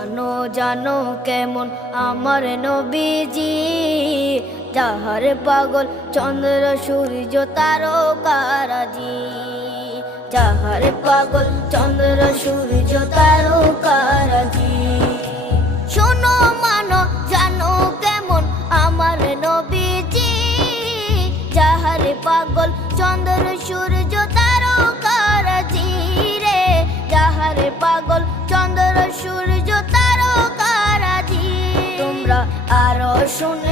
জানো জানো কেমন আমার নবীজি, যাহার পাগল চন্দ্র সূর্য তারকারাজি। যাহার পাগল চন্দ্র সূর্য তারকারাজি। শোনো মানো জানো কেমন আমার নবীজি, যাহার পাগল চন্দ্র সূর্য তারকারাজি রে। যাহার পাগল চন্দ্র সূর্য তারকারাজি। তোমরা আরো শুনে